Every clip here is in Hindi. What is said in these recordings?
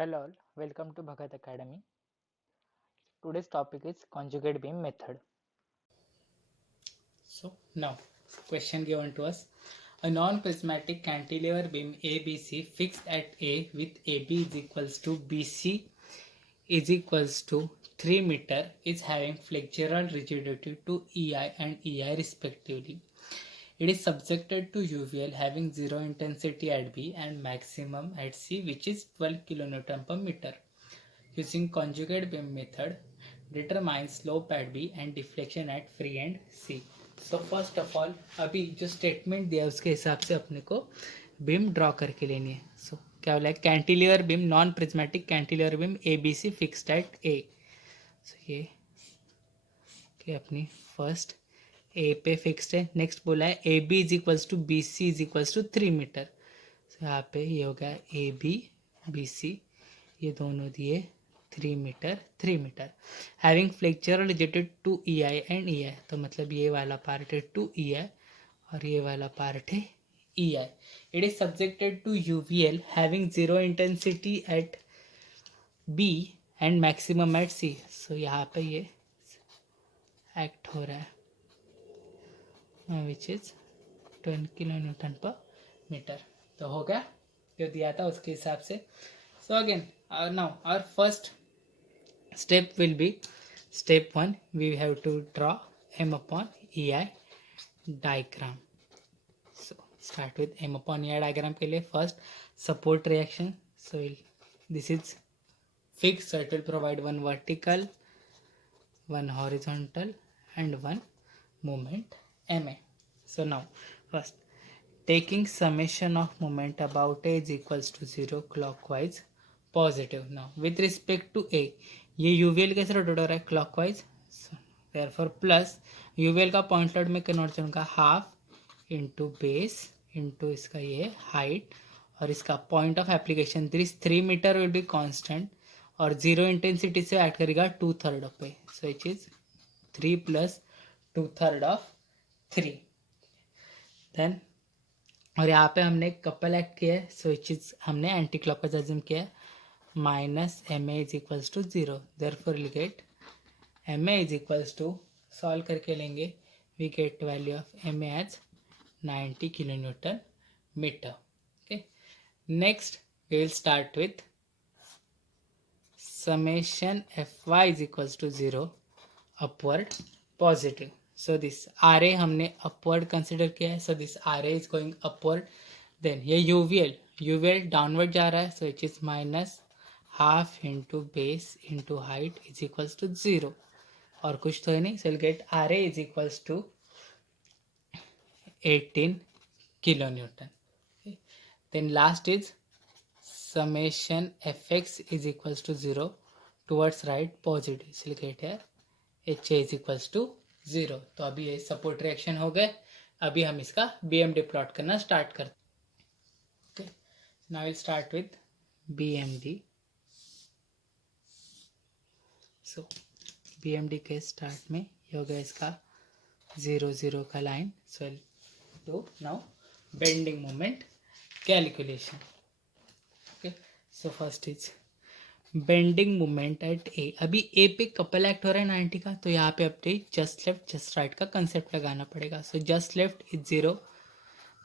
Hello all, welcome to Bhagat Academy. Today's topic is conjugate beam method. So now, question given to us. A non-prismatic cantilever beam ABC fixed at A with AB is equals to BC is equals to 3 meter is having flexural rigidity to EI and EI respectively. It is subjected to UVL having zero intensity at B and maximum at C, which is 12 kN per meter. Using conjugate beam method, determine slope at B and deflection at free end C. So first of all अभी जो स्टेटमेंट दिया है उसके हिसाब से अपने को बीम ड्रॉ करके लेनी है. सो क्या बोला है, cantilever beam non prismatic cantilever beam A B C fixed at A. So ये कि अपनी फर्स्ट ए पे फिक्स्ड है. नेक्स्ट बोला है A B is equals to B C is equals to 3 metre. So यहाँ पे ये हो गया ए बी बी सी, ये दोनों दिए 3 metre 3 metre. Having flexure related to E I and E I, तो मतलब ये वाला पार्ट है टू ई आई और ये वाला पार्ट है E I. It is subjected to U V L having zero intensity at B and maximum at C. So यहाँ पे ये एक्ट हो रहा है which is 20 kilo newton per metre. तो हो गया जो दिया था उसके हिसाब से. So again now our first step will be step 1. We have to draw m upon ei diagram. So start with m upon ei diagram के लिए first support reaction. So this is fixed, so it will provide one vertical, one horizontal and one moment ma. So now first taking summation of moment about a is equals to 0 clockwise positive. Now with respect to A, ये यूवीएल कैसे रोटेट हो रहा है क्लॉकवाइज, देयरफॉर प्लस यूवीएल का पॉइंट लोड में कन्वर्ट करूँगा हाफ इंटू बेस इंटू इसका ये हाइट और इसका point of application this 3 metre will be constant और जीरो इंटेंसिटी से ऐड करेगा 2/3 ऑफ पे. So it is 3 plus 2/3 of 3. Then और यहाँ पे हमने कपल एक्ट किया है. सो इट इज हमने एंटी क्लॉकवाइज एज्यूम किया है. minus ma is equals to 0. therefore we'll get ma is equals to, solve करके लेंगे, we get value of ma as 90 kilonewton meter. Okay, next we will start with summation fy is equals to 0 upward positive. so this ra हमने upward consider किया है. so this ra is going upward. then ये uvl डाउनवर्ड जा रहा है. so it is minus half into base into height is equals to 0 और कुछ तो है नहीं. So get R A is equals to 18 kilo newton. Then last is summation F X is equals to 0 towards right positive. So get है H A is equals to 0. तो अभी ये सपोर्ट रिएक्शन हो गए. अभी हम इसका बी एम डी प्लॉट करना स्टार्ट करते. Okay, now will start with B M D. So B M D के स्टार्ट में ये हो गया इसका 0 0 का line. So to now bending moment calculation. Okay, so first is bending moment at A. अभी ए पे कपल एक्ट हो रहा है 90 का, तो यहाँ पे अपने जस्ट लेफ्ट जस्ट राइट का कंसेप्ट लगाना पड़ेगा. So just left is 0.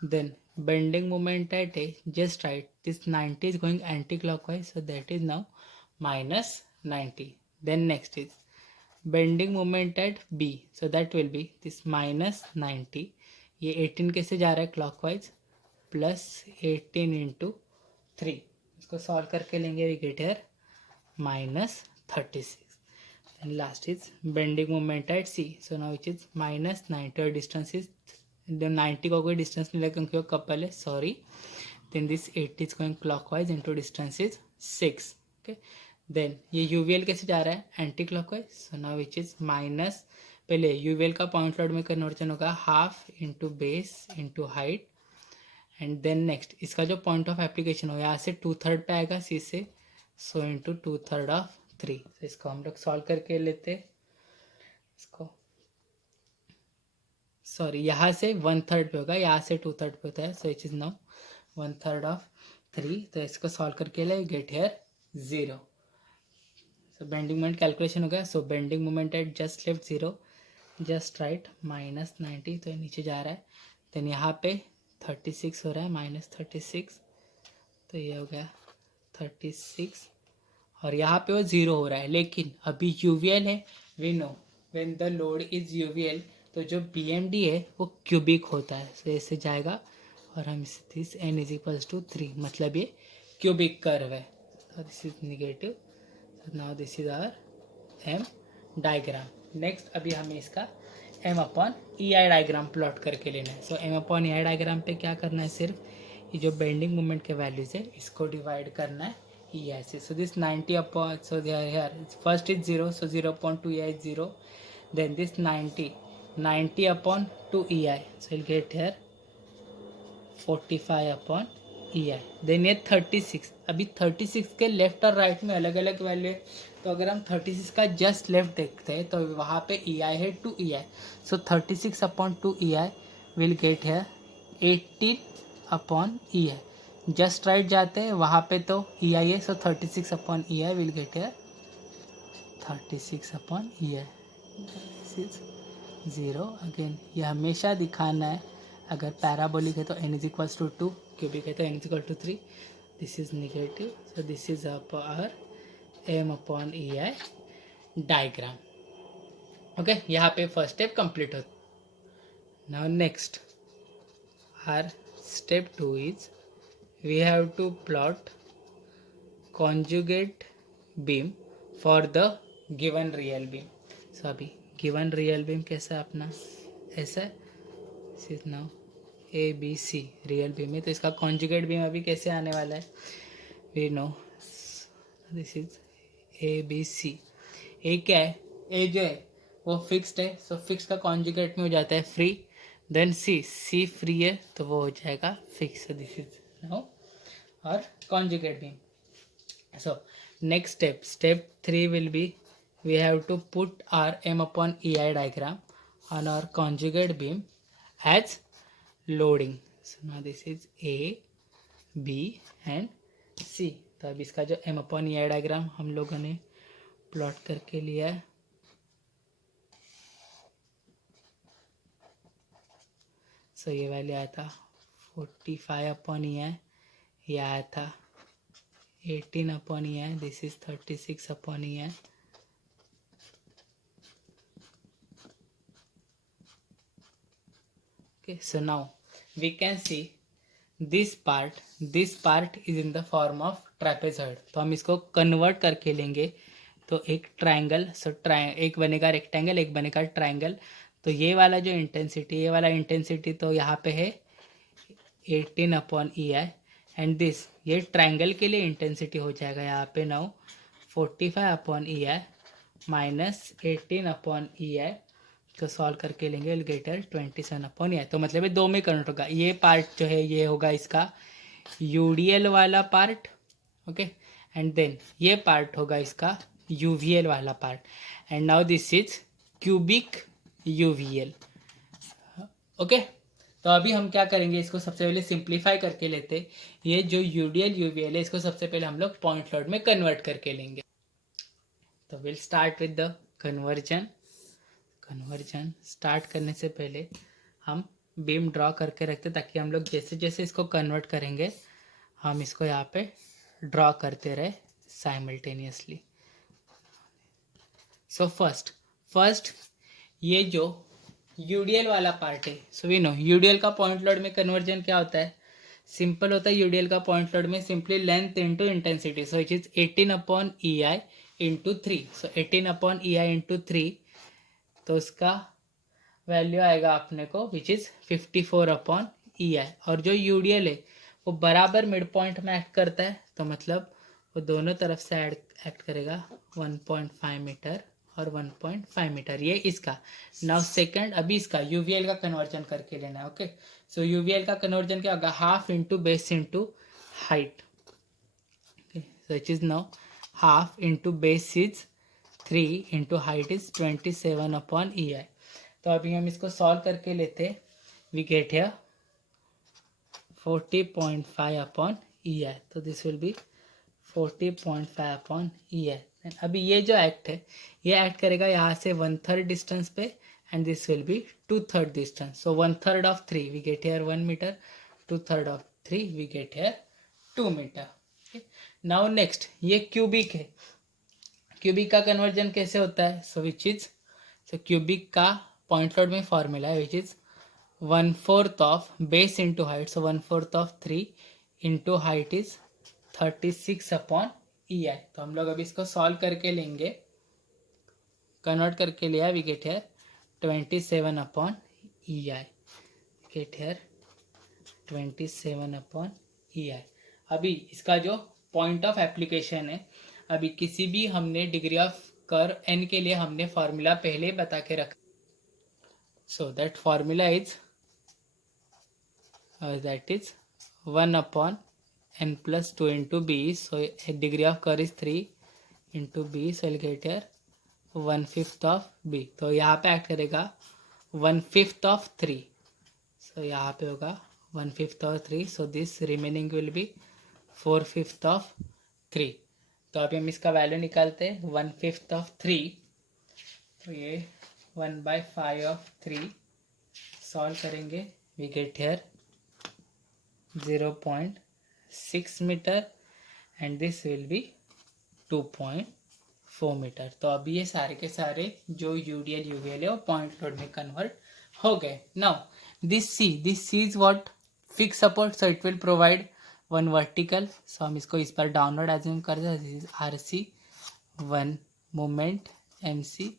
Then bending moment at a just right, this 90 is going anti-clockwise, so that is now minus 90. then next is bending moment at B, so that will be this minus 90. ये 18 कैसे जा रहा है क्लॉकवाइज, प्लस 18 इंटू 3. इसको सॉल्व करके लेंगे, we get here minus 36. then last is bending moment at C, so now which is minus 90 और डिस्टेंस इज 90 का कोई डिस्टेंस नहीं लगा क्योंकि वो कपल है, sorry. then this 80 is going clockwise into distance is 6. okay, then ये यूवीएल कैसे जा रहा है anticlockwise. So now which is minus, पहले यूवीएल का पॉइंट लोड में कन्वर्जन होगा half into base into height. And then next इसका जो पॉइंट ऑफ एप्लीकेशन हो यहाँ से 2/3 पे आएगा सी से. So into 2/3 of 3. तो इसको हम लोग सॉल्व करके लेते इसको, सॉरी यहाँ से 1/3 पे होगा, यहाँ से 2/3 पे होता है. सो इट इज नाउ 1/3 ऑफ 3. तो इसको सॉल्व करके ले get here 0. So bending moment calculation हो गया. So bending moment at just left 0, just right -90, तो नीचे जा रहा है. देन यहाँ पे 36 हो रहा है, -36, तो ये हो गया 36, और यहाँ पे वो 0 हो रहा है. लेकिन अभी यूवीएल है, we know when the load is UVL, तो जो बीएमडी है वो क्यूबिक होता है. तो ऐसे जाएगा, और हम this n is equals to 3, मतलब ये क्यूबिक कर्व है. so this is negative. so now this is our m diagram. Next अभी हमें इसका m upon E I diagram plot करके लेना है. सो m upon E I diagram पे क्या करना है, सिर्फ ये जो बेंडिंग मोमेंट के वैल्यूज है इसको डिवाइड करना है ई आई से. So this 90 upon, so here first is 0, so 0.2 E I is 0. Then this 90 upon 2 E I, so will get here 45 upon E I. Then ये 36, अभी 36 के लेफ्ट और राइट में अलग अलग वैल्यू है. तो अगर हम 36 का जस्ट लेफ्ट देखते हैं तो वहाँ पे ई आई है 2 E I. So 36 upon 2 E I will get है 18 अपॉन ई आई. जस्ट राइट जाते हैं वहाँ पे तो ई आई है, सो 36 upon E I will get है 36 अपॉन ई आई. 0 अगेन. ये हमेशा दिखाना है, अगर पैराबोलिक है तो n is equals to 2, cubic है तो n is equal to 3. This is negative, so this is our m upon E I diagram. Okay, यहाँ पे फर्स्ट स्टेप कंप्लीट होता. Now next our step 2 is we have to plot conjugate beam for the given real beam. So अभी गिवन रियल बीम कैसा है अपना, ऐसा है now A B C real beam है. तो इसका कॉन्जुगेट बीम अभी कैसे आने वाला है, we know this is A B C. A क्या है, ए जो है वो फिक्स्ड है, सो फिक्स का कॉन्जुगेट में हो जाता है फ्री. देन सी फ्री है तो वो हो जाएगा फिक्स. दिस इज नाउ और conjugate beam. So next step 3 will be we have to put our m upon ei diagram on our conjugate beam as loading. so now this is a b and c. तो अब इसका जो m upon ei डायग्राम हम लोगों ने प्लॉट करके लिया है. सो ये वैल्यू आया था 45 अपॉन ई आई, ये आया था 18 upon E I, this is 36 upon E I. Okay, so now we can see this part is in the form of trapezoid. तो हम इसको कन्वर्ट करके लेंगे तो एक ट्रायंगल. सो एक बनेगा रेक्टेंगल, एक बनेगा ट्रायंगल. तो ये वाला जो इंटेंसिटी, ये वाला इंटेंसिटी तो यहाँ पे है 18 upon E I, and this ये ट्रायंगल के लिए इंटेंसिटी हो जाएगा यहाँ पे now 45 upon E I minus 18 upon E I. तो सॉल्व करके लेंगे will get 27 upon E I. तो मतलब ये 2 में कन्वर्ट होगा. ये पार्ट जो है ये होगा इसका यूडीएल वाला पार्ट, ओके, एंड देन ये पार्ट होगा इसका यूवीएल वाला part. And now this is cubic UVL. Okay, तो अभी हम क्या करेंगे, इसको सबसे पहले सिंप्लीफाई करके लेते. ये जो यूडीएल यूवीएल है इसको सबसे पहले हम लोग पॉइंट लोड में कन्वर्ट करके लेंगे. तो will start with the conversion. Start करने से पहले हम बीम ड्रॉ करके रखते ताकि हम लोग जैसे जैसे इसको कन्वर्ट करेंगे हम इसको यहाँ पे ड्रॉ करते रहे साइमल्टेनियसली. सो फर्स्ट ये जो यूडीएल वाला पार्ट है, सो वी नो यूडीएल का पॉइंट लोड में कन्वर्जन क्या होता है, सिंपल होता है. यूडीएल का पॉइंट लोड में simply length into intensity. So it is 18 upon E I into 3. So 18 upon E I into 3, तो उसका वैल्यू आएगा अपने को विच इज़ 54 अपॉन ई आई. और जो यूडीएल है वो बराबर मिड पॉइंट में एक्ट करता है, तो मतलब वो दोनों तरफ से एक्ट करेगा 1.5 मीटर और 1.5 मीटर. ये इसका. नाउ सेकंड, अभी इसका यूवीएल का कन्वर्जन करके लेना है. ओके, सो यूवीएल का कन्वर्जन क्या होगा, half into base into height. So it is now half into base is 3 into height is 27 upon E I. तो अभी हम इसको सॉल्व करके लेते. We get here 40.5 upon E I. तो this will be 40.5 upon E है। अभी ये जो एक्ट है ये एक्ट करेगा यहाँ से 1/3 डिस्टेंस पे and this will be 2/3 distance. So 1/3 of 3 we get here 1 metre, 2/3 of 3 we get here 2 metre. Now next ये क्यूबिक है, क्यूबिक का कन्वर्जन कैसे होता है? So which is, so cubic का पॉइंट लोड में फॉर्मूला है which is 1/4 of base into height, so 1/4 of 3 into height is 36 upon E I. तो हम लोग अभी इसको सॉल्व करके लेंगे, कन्वर्ट करके लिया, we get here 27 upon E I, get here 27 upon E I. अभी इसका जो पॉइंट ऑफ एप्लीकेशन है, अभी किसी भी हमने डिग्री ऑफ कर एन के लिए हमने फॉर्मूला पहले बता के रखा। So that formula is that is 1 upon n plus 2 into b, so degree of curve is 3 into b, so I'll get here 1/5 of b। तो यहाँ पे एक्ट करेगा 1/5 of 3, so यहाँ पे होगा 1/5 of 3, so this remaining will be 4/5 of 3। तो अभी हम इसका वैल्यू निकालते हैं 1/5 of 3, तो ये 1/5 of 3 सॉल्व करेंगे, we get here 0.6 metre and this will be 2.4 metre. तो अभी ये सारे के सारे जो यूडीएल यूवीएल है वो पॉइंट लोड में कन्वर्ट हो गए। Now this C is what fix support, so it will provide one vertical, so हम इसको इस पर डाउनवर्ड एज्यूम कर दें, this is R C, one moment M C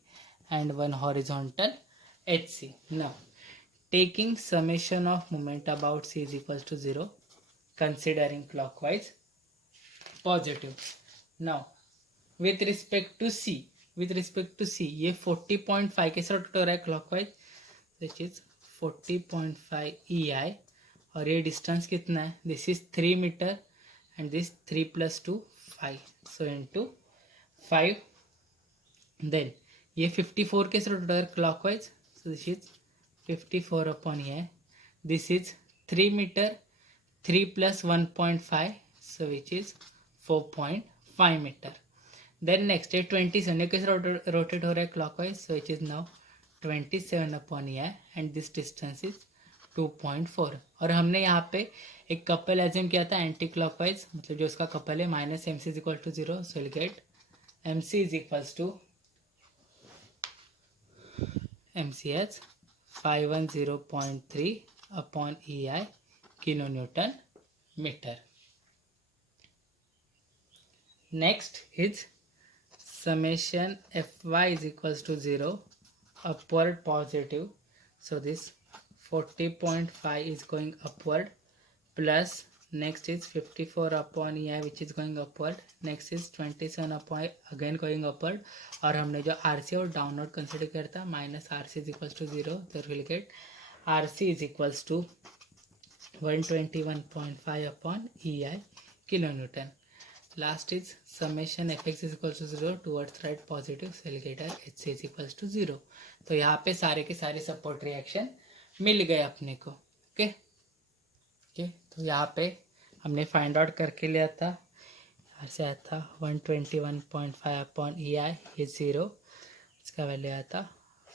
and one horizontal H C. Now taking summation of moment about c is equals to 0 considering clockwise positive। now with respect to c ये 40.5 कैसे रोटेट हो रहा है क्लॉकवाइज, विच इज 40.5 EI और ये डिस्टेंस कितना है, this is 3 metre and this 3 + 2 5, so into 5, then ये 54 कैसे रोटेट हो रहा है clockwise, so this is 54 upon here, this is 3 meter, 3 plus 1.5, so which is 4.5 meter। then next है 27, कैसे रोटेट हो रहा है clockwise, so which is now 27 upon here and this distance is 2.4। और हमने यहाँ पे एक कपल एज्यूम किया था एंटी क्लॉकवाइज, मतलब जो उसका कपल है minus M C is equal to 0, so will get M C is equals to M C H 510.3 upon EI kilonewton meter। next is summation Fy is equals to 0 upward positive, so this 40.5 is going upward plus next is 54 upon EI which is going upward, next is 27 upon again going upward, और हमने जो RC और डाउनवर्ड कंसिडर करता minus RC is equals to 0, so we'll get RC is equals to 121.5 upon EI kilonewton। last is summation Fx is equals to 0 towards right positive, so we'll get HC is equals to 0। तो यहाँ पे सारे के सारे सपोर्ट रिएक्शन मिल गए अपने को। ओके ओके, तो यहाँ पे हमने फाइंड आउट करके लिया था, यहाँ से आया था 121.5 अपॉन ई आई, ये 0, इसका वैल्यू आया था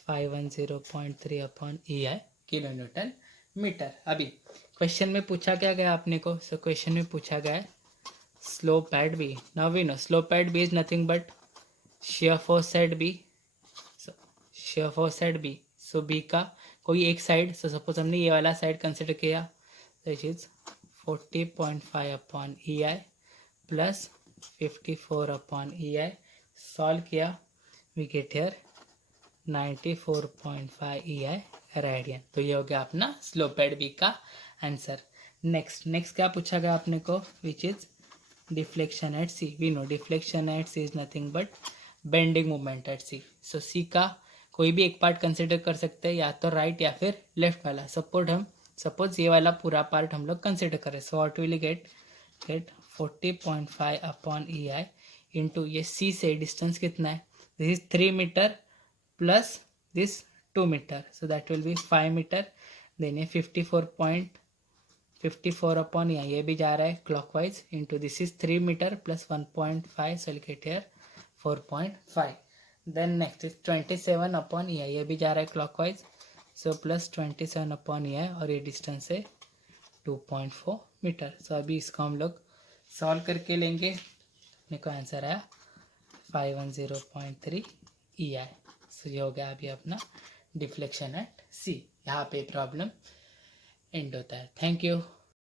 510.3 अपॉन ई आई किलो न्यूटन मीटर। अभी क्वेश्चन में पूछा क्या गया आपने को, सो क्वेश्चन में पूछा गया है slope at B. Now we know slope at B is nothing but shear force at B, so shear force at B, so B का कोई एक साइड, सो सपोज हमने ये वाला साइड कंसिडर किया, this is 40.5 upon E I plus 54 upon E I, solve किया we get here 94.5 E I radian. तो ये हो गया अपना स्लोप एट बी का आंसर। नेक्स्ट क्या पूछा गया आपने को, which is deflection at C. We know deflection at C is nothing but bending moment at C. So C का कोई भी एक पार्ट कंसिडर कर सकते हैं, या तो राइट या फिर लेफ्ट वाला। सपोज ये वाला पूरा पार्ट हम लोग कंसिडर करें, so what will get 40.5 upon E I into ये सी से डिस्टेंस कितना है, this is 3 metre plus this 2 metre, so that will be 5 metre. Then ये 54 अपॉन ये भी जा रहा है clockwise into this is 3 metre plus 1.5 so I'll get here 4.5. Then next is 27 upon ये भी जा रहा है क्लॉकवाइज सो प्लस 27 अपॉन और ये डिस्टेंस है 2.4 मीटर. सो अभी इसको हम लोग सॉल्व करके लेंगे. अपने को आंसर आया 510.3 EI. सो ये हो गया अभी अपना डिफ्लेक्शन एट सी. यहाँ पे प्रॉब्लम एंड होता है. Thank you.